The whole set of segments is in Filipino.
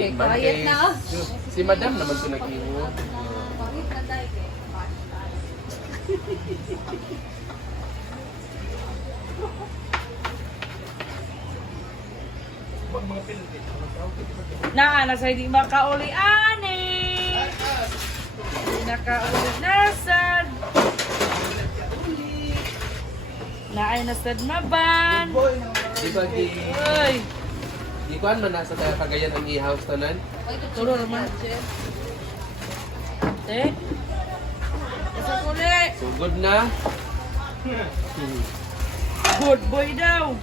Okay, Man, quiet kay- na. Si Madam naman ito nag-iwo. Pangit na dahil eh. Nasa hindi makauli ani. Hindi nakauli nasad. Naay nasad maban. Di ba, Uy. di ko man nasa Cagayan ang i-house tanan? Tulo naman. Eh? Isa kuli. Sugod na. Good boy daw.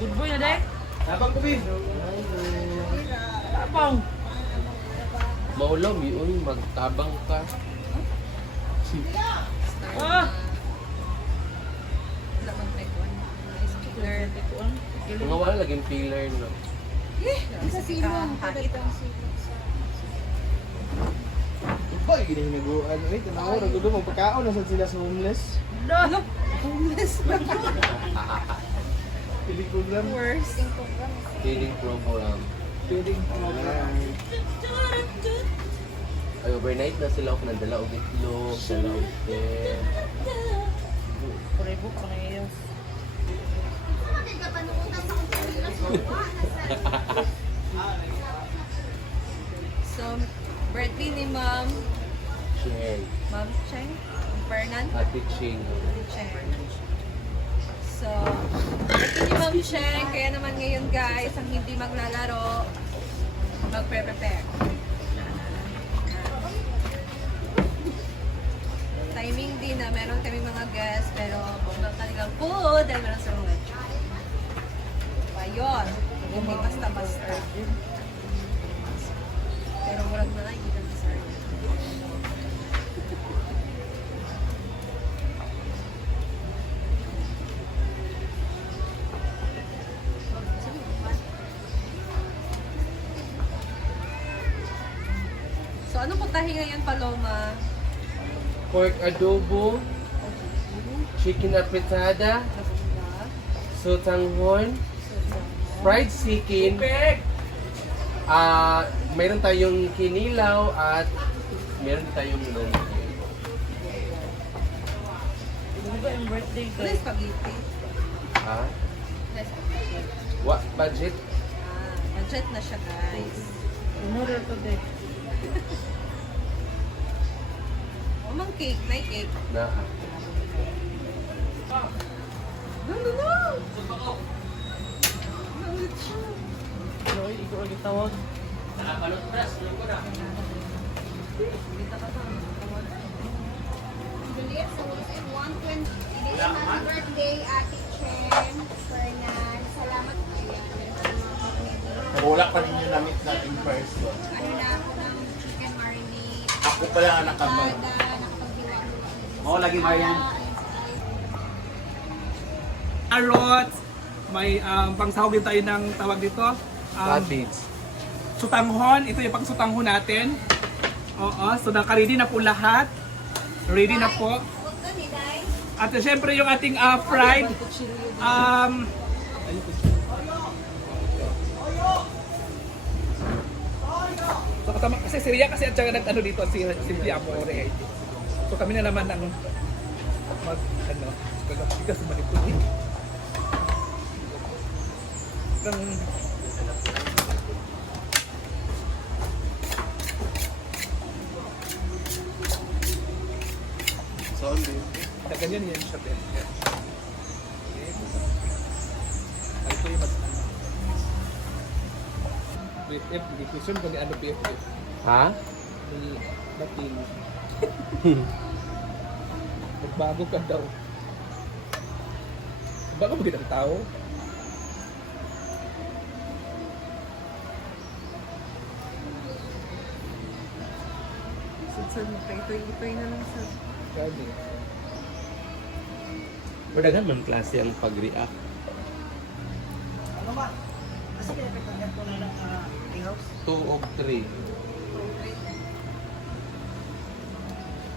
Good boy na de. Abang ko, Bin. Tapang. Maulam, yun, magtabang ka. Ah. Wala mang taekwondo. Nice killer. Mga wala laging pillar, no? Sa silong. Hagit ang silong sa... Boy, gini hinaguan. Wait, tanaw, ragulo magpakaon na sila sa homeless. No. Homeless. Pelikula. Worst. Feeding program. Feeding program. Ay, overnight na sila ako nadala og itlog, dala og pen. Puribo ko na iyo. So, birthday ni Ma'am Share. Cheng Fernan. Ate Ching. Cheng. So, birthday ni Ma'am Cheng. Kaya naman ngayon guys, ang hindi maglalaro, magpre-prepare. Timing din na meron kami mga guests, pero bonggang talagang food dahil meron sa mga child. So, ayun. Hindi basta-basta. Pero murag na lang, hindi kami sorry. So, anong putahe ngayon, Paloma? Pork adobo, chicken apretada, sotanghon, fried chicken, mayroon tayong kinilaw at mayroon tayong lumpia. Ano ba yung birthday ko? Ano yung spaghetti? Ha? Ano yung spaghetti? What budget? Budget na siya, guys. Umura to de. O, mang cake. May cake. Na No, no, no! No, ikaw ulit tawag. Juliet, so it's 120. It is happy birthday, Ate Chen, Fernan. Salamat. Ayan. Wala pa rin yung namit natin first one. Ano na ako ng chicken marinade. Ako pala ang nakabang. Nakapagdiwa. Oo, lagi Marian. Carrots, may pangsahog din tayo ng tawag dito. cabbage. Sutanghon, ito yung pangsutanghon natin. Oo, so naka-ready na po lahat. Ready na po. Huwag ka ni Day. At syempre yung ating fried. So katama, kasi si Ria kasi at saka nag-ano dito, si Simply Amore. So kami na naman ang bigas naman ito eh. Ganyan yan siya. Okay. Ay, ito yung BFF, decision ko ni ano BFF. Ha? Ni Latin. Magbago ka daw. Bago mo ang tao? Sud itoy na lang sa... Sabi. Pero daghan man klase ang pag-react. Ano ba? Kasi kaya pagkagat ko na ng house. 2 of 3.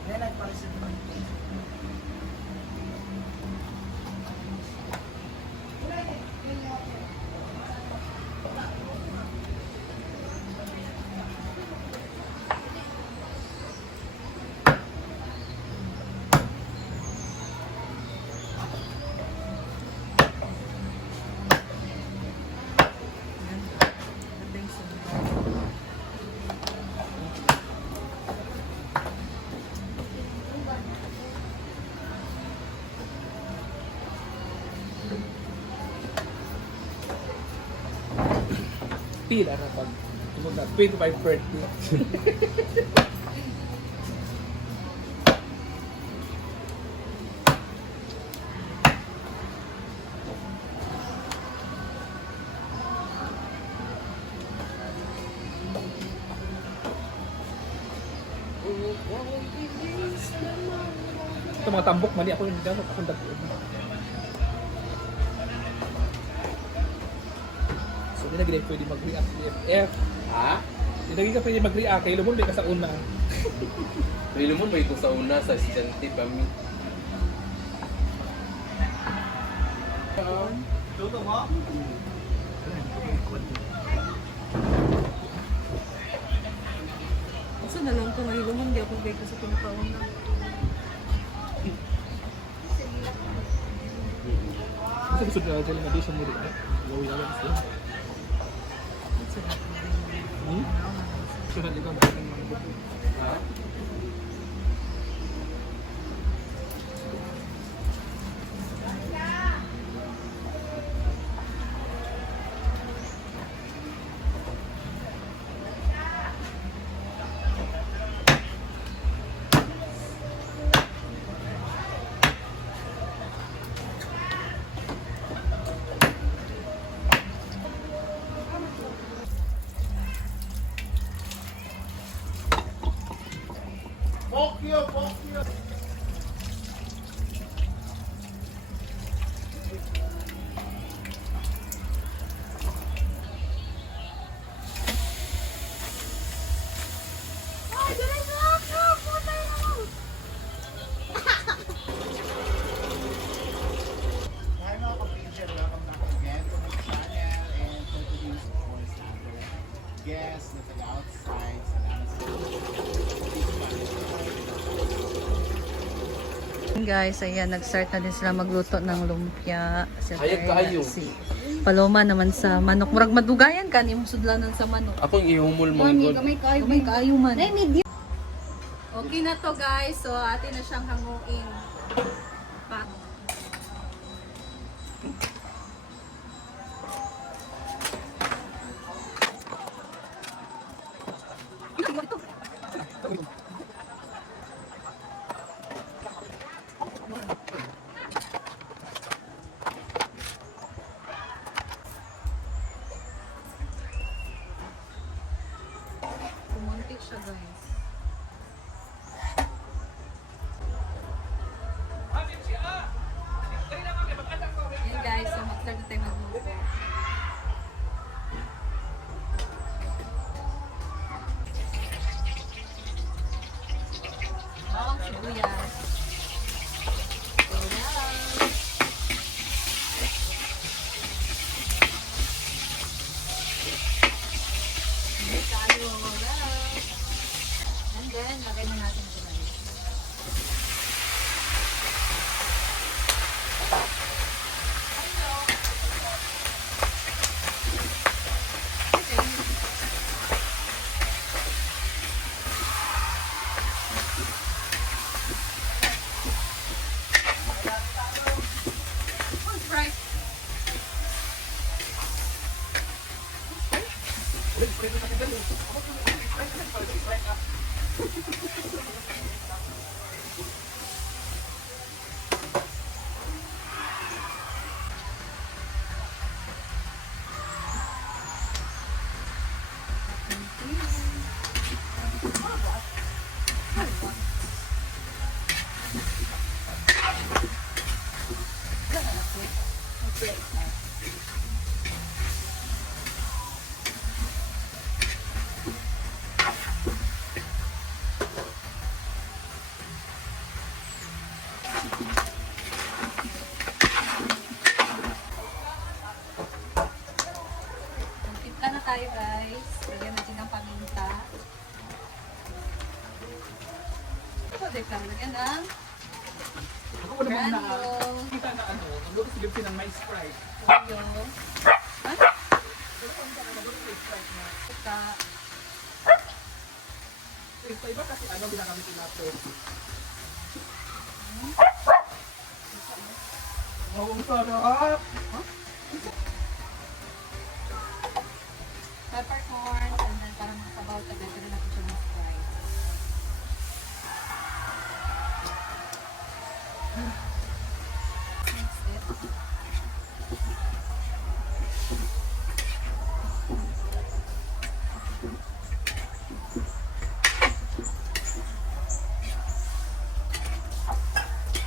Yan ay paresin mo. feel ano pag tungod na 25 birthday. Ito mga tambok, mali ako yung dapat akong dagdag. So, hindi na ganyan pwede mag-react sa BFF. Ha? Hindi na ganyan pwede mag-react. Kaya lumon, may ka sa una. Pwede mo ba ito sa una sa estudyante kami? Luto mo? Kasi na lang ito ngayon naman, hindi ako bigay sa pinakauna. Kasi gusto nila dyan na di siya muli. Gawin na lang siya. Sunod ikaw ang mga buko. Ha? Hi mga kapitcher, welcome back again to my channel. And for today's course, guests na taga-outside, salamat sa Guys, ayan, nag-start na din sila magluto ng lumpia. Hayag kaayo. Si Paloma naman sa manok. Murag madugayan ka, ni mo sudlanan sa manok. Akong ihumol manggod. Kamay kaayo man. Okay na to guys. So, atin na siyang hanguin. Pa. Kumuntik siya guys. Yan guys, so mag-start na tayo magluto. Bawang sibuyas. And then, lagay na natin ito guys. Right. Magtimpla na tayo guys. Lagyan natin ng paminta. Ito, deka. Lagyan ng Ako ko naman na granule. kita na ano, magluto si Lipsi ng may Sprite. Toyo. Ha? Saka. Sa iba kasi ano ginagamit yung laptop. Ang sarap! peppercorns, and then parang makasabaw ka dito na natin siya mag-fry. Mix it.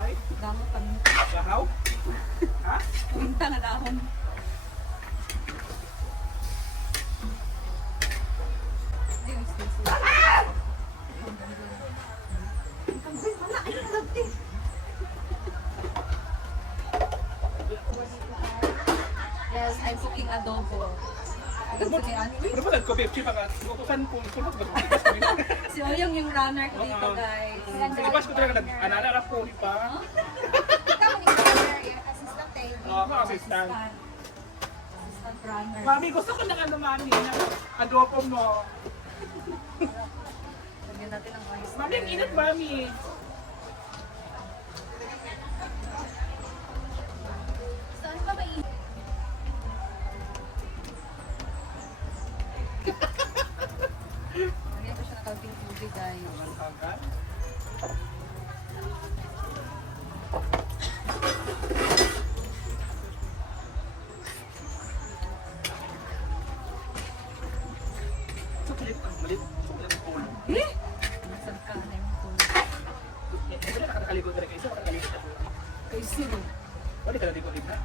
Ay, Damo kami. lahaw. Ha? Kuminta na dahon. Yes, yes, yes. Yes, I'm cooking adobo. Gusto ni Ate. Pero po ko babe, chipa ka. Kukusan po, kulot ba? Si Oyong yung runner ko dito, guys. Ilabas ko talaga nag-anara po pa. Ikaw ni Mother, assistant tayo. Assistant. Assistant runner. Mami, gusto ko ng ano mami, ng adobo mo. Lagyan natin ng oyster. Mami, ang init mami. Saan pa ba Lagyan ko siya ng kaunting tubig, guys. Sukulit ang malit. Sukulit ang ulo. Nasaan ka na yung tubig? Wala nakakaligo talaga isa, nakakaligo ako. Kay Sue. Wala ka naligo rin na.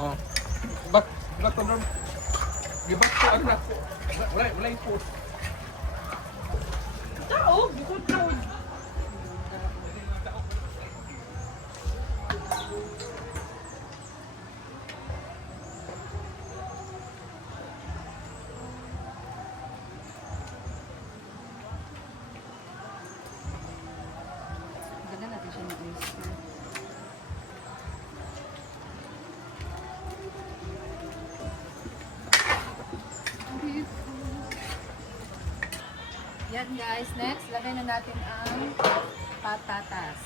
Oh. Bak to norm. Gibak ko ano na. Wala yung food. Tao, bukod tao. Lagyan natin siya ng oyster. Yan guys, next, lagay na natin ang patatas.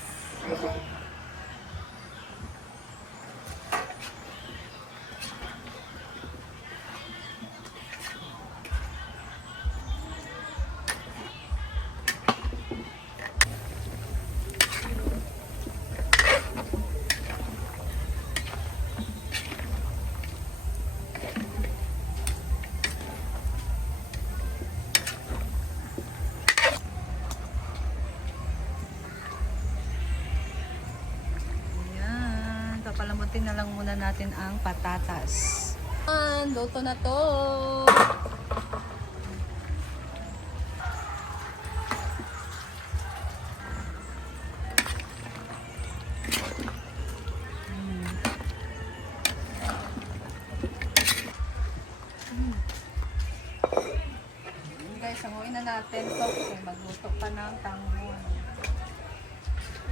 Ayan, papalamutin na lang muna natin ang patatas. Ayan, luto na to. Guys, sanguin na natin to kasi magluto pa ng tanghon.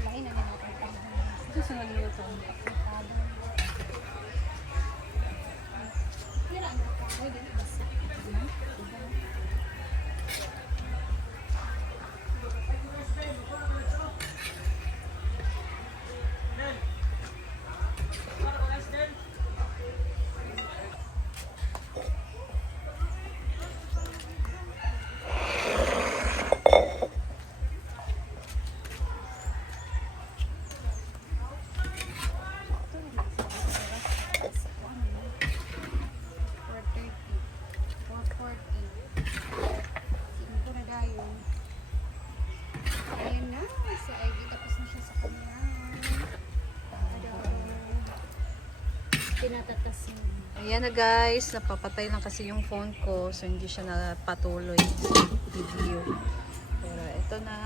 Laki na nila ito. Susunod luto ang pakitado. Ayan na, si Ivy tapos na siya sa kanya. Tinatatas mo. Ayan na guys, napapatay lang kasi yung phone ko so hindi siya napatuloy sa video. Pero ito na.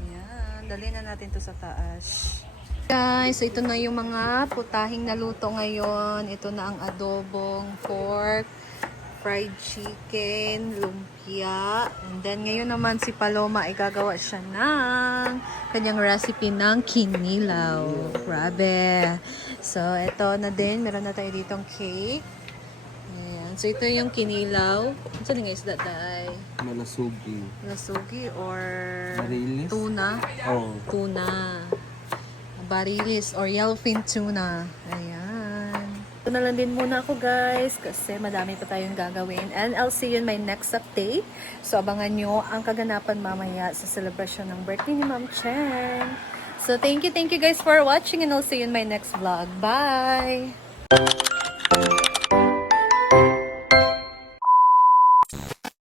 Ayan, dali na natin to sa taas. Guys, so ito na yung mga putahing naluto ngayon. Ito na ang adobong pork, fried chicken, lumpia. And then ngayon naman si Paloma ay gagawa siya ng kanyang recipe ng kinilaw. Grabe. So, ito na din. Meron na tayo ditong cake. Ayan. So, ito yung kinilaw. Ano nga isda tayo? Malasugi. Lasugi or Barilis? tuna? Oh. Tuna. Barilis or yellowfin tuna. Ayan. Ito na lang din muna ako guys kasi madami pa tayong gagawin. And I'll see you in my next update. So abangan nyo ang kaganapan mamaya sa celebration ng birthday ni Ma'am Chen. So thank you guys for watching and I'll see you in my next vlog. Bye!